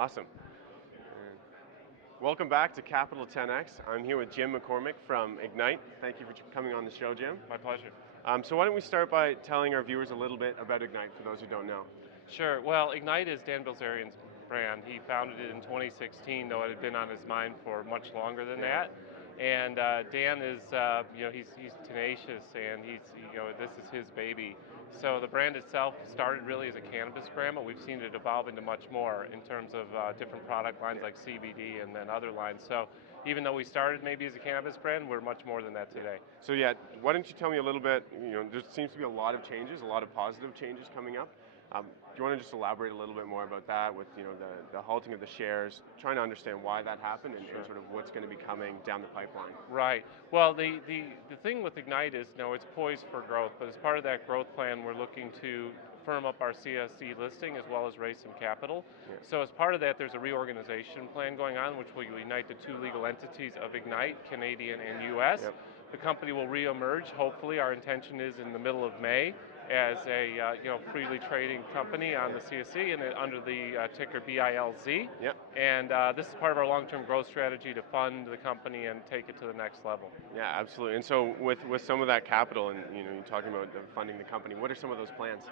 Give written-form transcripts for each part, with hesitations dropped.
Awesome. And welcome back to Capital 10X. I'm here with Jim McCormick from Ignite. Thank you for coming on the show, Jim. My pleasure. So why don't we start by telling our viewers a little bit about Ignite for those who don't know. Sure. Well, Ignite is Dan Bilzerian's brand. He founded it in 2016, though it had been on his mind for much longer than that. And Dan is, he's tenacious, and this is his baby. So the brand itself started really as a cannabis brand, but we've seen it evolve into much more in terms of different product lines like CBD and then other lines. So even though we started maybe as a cannabis brand, we're much more than that today. So yeah, why don't you tell me a little bit, there seems to be a lot of changes, a lot of positive changes coming up. Do you want to just elaborate a little bit more about that with the halting of the shares, trying to understand why that happened and sort of what's going to be coming down the pipeline? Right. Well, the thing with Ignite is, it's poised for growth, but as part of that growth plan, we're looking to firm up our CSE listing as well as raise some capital. Yeah. So as part of that, there's a reorganization plan going on, which will unite the two legal entities of Ignite, Canadian and US. Yep. The company will reemerge. Hopefully, our intention is in the middle of May as a freely trading company on the CSE and under the ticker BILZ. Yep. And this is part of our long-term growth strategy to fund the company and take it to the next level. Yeah, absolutely. And so with some of that capital and you're talking about funding the company, what are some of those plans?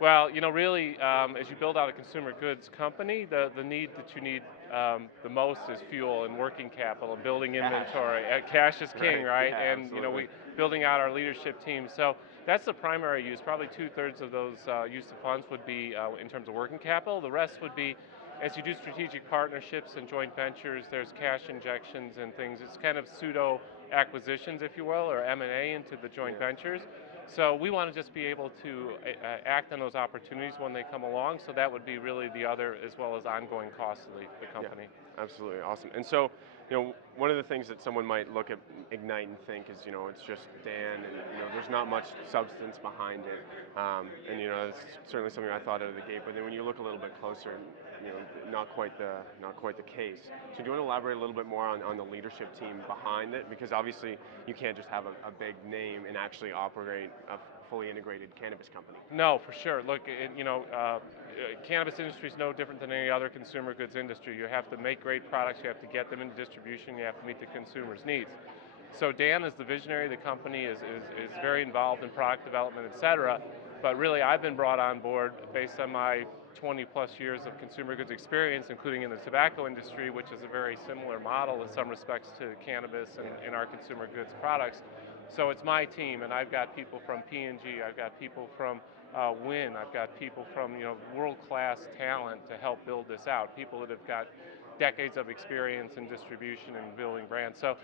Well, really, as you build out a consumer goods company, the need that you need the most is fuel and working capital and building inventory. Cash is king, right? Yeah, and absolutely. building out our leadership team. So that's the primary use. Probably 2/3 of those use of funds would be in terms of working capital. The rest would be as you do strategic partnerships and joint ventures. There's cash injections and things. It's kind of pseudo acquisitions, if you will, or M&A into the joint ventures. So we want to just be able to act on those opportunities when they come along. So that would be really the other, as well as ongoing costs of the company. Yeah, absolutely, awesome. And so, one of the things that someone might look at Ignite and think is, it's just Dan, and there's not much substance behind it. And it's certainly something I thought out of the gate. But then when you look a little bit closer, not quite the case. So do you want to elaborate a little bit more on the leadership team behind it? Because obviously you can't just have a big name and actually operate a fully integrated cannabis company. No, for sure. Look, cannabis industry is no different than any other consumer goods industry. You have to make great products, you have to get them into distribution, you have to meet the consumer's needs. So Dan is the visionary, the company is very involved in product development, et cetera, but really I've been brought on board based on my 20 plus years of consumer goods experience, including in the tobacco industry, which is a very similar model in some respects to cannabis and in our consumer goods products. So it's my team, and I've got people from P&G, I've got people from Win, I've got people from world-class talent to help build this out, people that have got decades of experience in distribution and building brands. So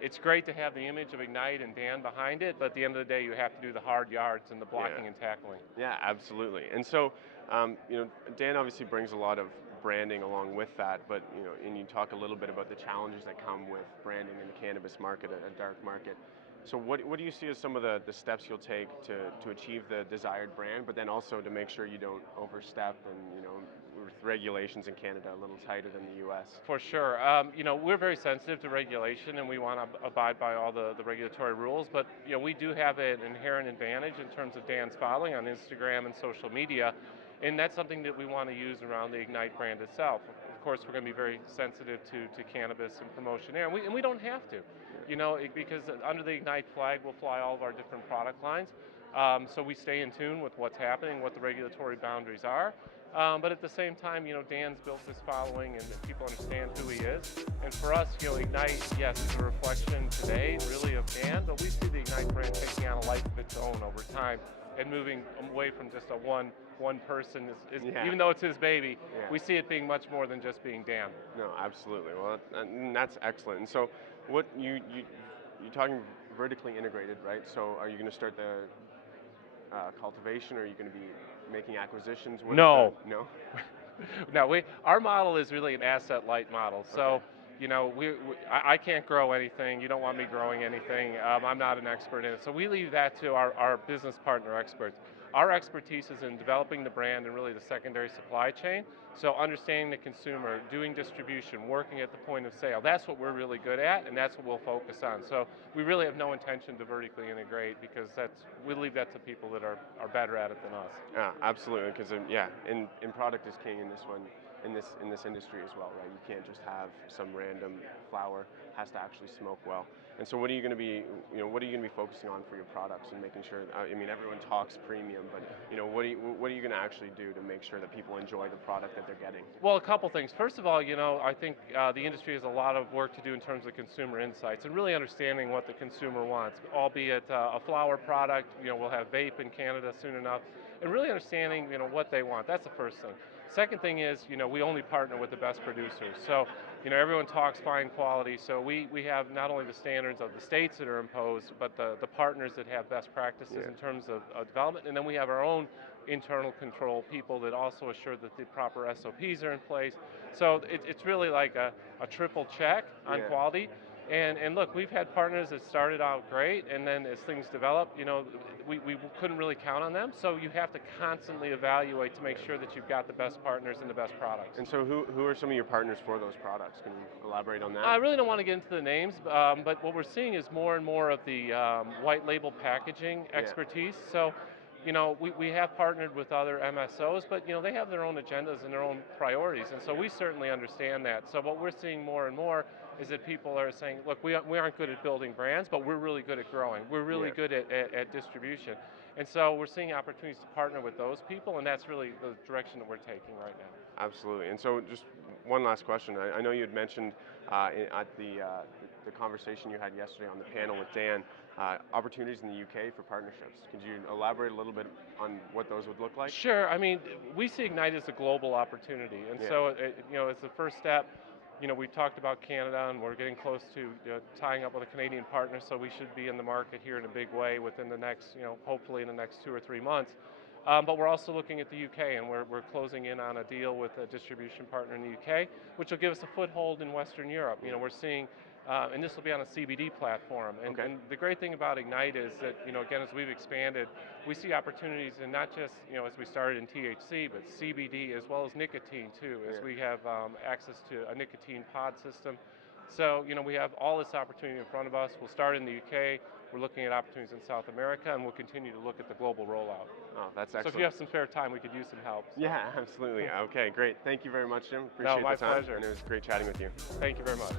it's great to have the image of Ignite and Dan behind it, but at the end of the day, you have to do the hard yards and the blocking and tackling. Yeah, absolutely. And so, Dan obviously brings a lot of branding along with that, but and you talk a little bit about the challenges that come with branding in the cannabis market, a dark market. So what do you see as some of the steps you'll take to achieve the desired brand, but then also to make sure you don't overstep and with regulations in Canada a little tighter than the U.S.? For sure. We're very sensitive to regulation and we want to abide by all the regulatory rules, but we do have an inherent advantage in terms of Dan's following on Instagram and social media, and that's something that we want to use around the Ignite brand itself. Of course, we're going to be very sensitive to cannabis and promotion there, and we don't have to, because under the Ignite flag, we'll fly all of our different product lines. So we stay in tune with what's happening, what the regulatory boundaries are. But at the same time, Dan's built this following and people understand who he is. And for us, Ignite, yes, is a reflection today, really, of Dan, but we see the Ignite brand taking on a life of its own over time and moving away from just a one person, even though it's his baby, we see it being much more than just being Dan. No, absolutely. Well, and that's excellent. And so, what you're talking vertically integrated, right? So, are you going to start the cultivation, or are you going to be making acquisitions? No. No. No, our model is really an asset light model. So, I can't grow anything. You don't want me growing anything. I'm not an expert in it. So we leave that to our business partner experts. Our expertise is in developing the brand and really the secondary supply chain. So understanding the consumer, doing distribution, working at the point of sale, that's what we're really good at, and that's what we'll focus on. So we really have no intention to vertically integrate because we leave that to people that are better at it than us. Yeah, absolutely, because in product is king in this one. in this industry as well, right? You can't just have some random flower; it has to actually smoke well. And so, what are you going to be, what are you going to be focusing on for your products and making sure? I mean, everyone talks premium, but what are you going to actually do to make sure that people enjoy the product that they're getting? Well, a couple things. First of all, I think the industry has a lot of work to do in terms of consumer insights and really understanding what the consumer wants, albeit a flower product. We'll have vape in Canada soon enough, and really understanding, what they want. That's the first thing. Second thing is, we only partner with the best producers. So, everyone talks fine quality. So we have not only the standards of the states that are imposed, but the partners that have best practices in terms of development. And then we have our own internal control people that also assure that the proper SOPs are in place. So it's really like a triple check on quality. And look, we've had partners that started out great, and then as things develop, we couldn't really count on them. So you have to constantly evaluate to make sure that you've got the best partners and the best products. And so who are some of your partners for those products? Can you elaborate on that? I really don't want to get into the names, but what we're seeing is more and more of the white label packaging expertise. So, we have partnered with other MSOs, but they have their own agendas and their own priorities, and so we certainly understand that. So what we're seeing more and more is that people are saying, look, we aren't good at building brands, but we're really good at growing. We're really good at distribution. And so we're seeing opportunities to partner with those people, and that's really the direction that we're taking right now. Absolutely. And so just one last question. I know you had mentioned at the conversation you had yesterday on the panel with Dan, opportunities in the UK for partnerships. Could you elaborate a little bit on what those would look like? Sure. I mean, we see Ignite as a global opportunity, and so as the first step, we talked about Canada, and we're getting close to tying up with a Canadian partner, so we should be in the market here in a big way within the next, hopefully in the next 2 or 3 months. But we're also looking at the UK, and we're closing in on a deal with a distribution partner in the UK, which will give us a foothold in Western Europe. We're seeing, and this will be on a CBD platform. And the great thing about Ignite is that, again, as we've expanded, we see opportunities in not just, as we started in THC, but CBD as well as nicotine too, as we have access to a nicotine pod system. So, we have all this opportunity in front of us. We'll start in the UK. We're looking at opportunities in South America, and we'll continue to look at the global rollout. Oh, that's excellent. So if you have some spare time, we could use some help. So. Yeah, absolutely. Okay, great. Thank you very much, Jim. Appreciate my the time. pleasure. And it was great chatting with you. Thank you very much.